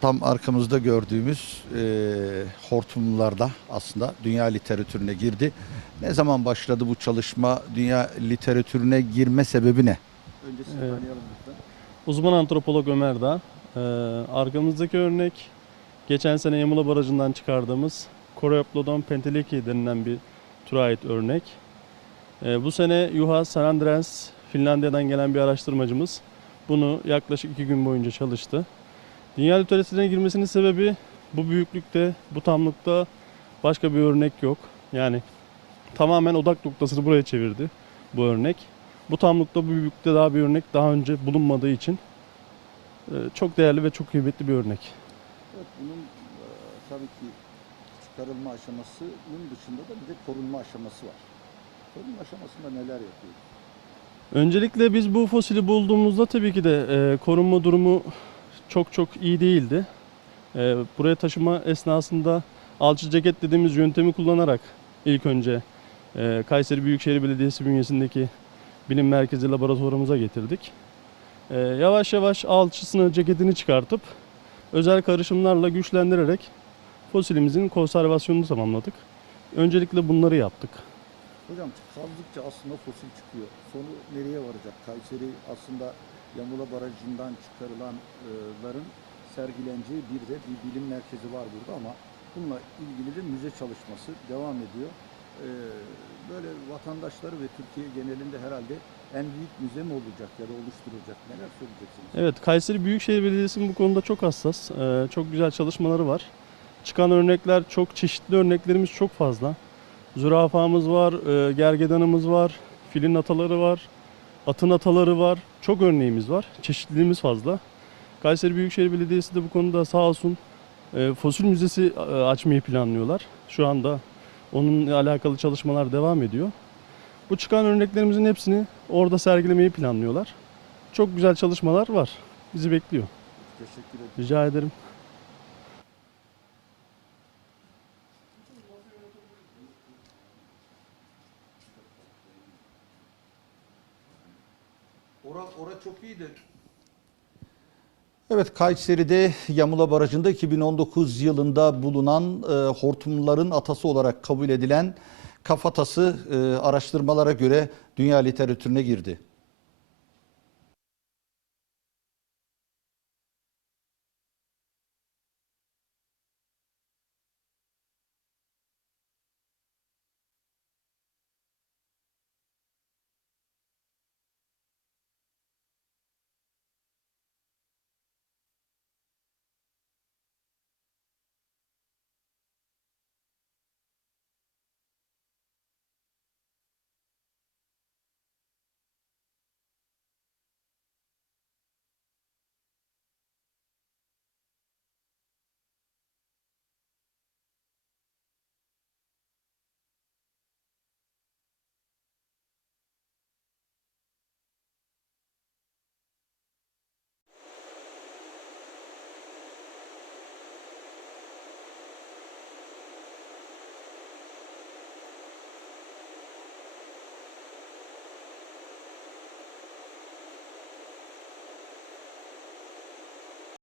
tam arkamızda gördüğümüz e, hortumlarda aslında dünya literatürüne girdi. Ne zaman başladı bu çalışma? Dünya literatürüne girme sebebi ne? Öncesini lütfen. Uzman antropolog Ömer Dağ. Ee, arkamızdaki örnek geçen sene Yamula Barajı'ndan çıkardığımız Coreoplodon penteleki denilen bir türe ait örnek. Ee, bu sene Juha Sarandrens Finlandiya'dan gelen bir araştırmacımız bunu yaklaşık iki gün boyunca çalıştı. Dünya literatürüne girmesinin sebebi bu büyüklükte, bu tamlıkta başka bir örnek yok. Yani tamamen odak noktasını buraya çevirdi bu örnek. Bu tamlıkta bu büyüklükte daha bir örnek daha önce bulunmadığı için e, çok değerli ve çok kıymetli bir örnek. Evet, bunun e, tabii ki çıkarılma aşamasının dışında da bir de korunma aşaması var. Korunma aşamasında neler yapıyoruz? Öncelikle biz bu fosili bulduğumuzda tabii ki de e, korunma durumu çok çok iyi değildi. E, buraya taşıma esnasında alçı ceket dediğimiz yöntemi kullanarak ilk önce e, Kayseri Büyükşehir Belediyesi bünyesindeki bilim merkezi laboratuvarımıza getirdik. E, yavaş yavaş alçısını, ceketini çıkartıp özel karışımlarla güçlendirerek fosilimizin konservasyonunu tamamladık. Öncelikle bunları yaptık. Hocam kazdıkça aslında fosil çıkıyor. Sonu nereye varacak? Kayseri aslında Yamula Barajı'ndan çıkarılanların sergileneceği bir de bir bilim merkezi var burada ama bununla ilgili de müze çalışması devam ediyor. Ee, Böyle vatandaşları ve Türkiye genelinde herhalde en büyük müze mi olacak ya da oluşturulacak? Neler söyleyeceksiniz? Evet, Kayseri Büyükşehir Belediyesi'nin bu konuda çok hassas. Ee, çok güzel çalışmaları var. Çıkan örnekler çok çeşitli örneklerimiz çok fazla. Zürafamız var, e, gergedanımız var, filin ataları var, atın ataları var. Çok örneğimiz var. Çeşitliliğimiz fazla. Kayseri Büyükşehir Belediyesi de bu konuda sağ olsun e, fosil müzesi e, açmayı planlıyorlar. Şu anda onunla alakalı çalışmalar devam ediyor. Bu çıkan örneklerimizin hepsini orada sergilemeyi planlıyorlar. Çok güzel çalışmalar var. Bizi bekliyor. Teşekkür ederim. Rica ederim. Ora, ora çok iyiydi. Evet Kayseri'de Yamula Barajı'nda 2019 yılında bulunan e, hortumların atası olarak kabul edilen kafatası e, araştırmalara göre dünya literatürüne girdi.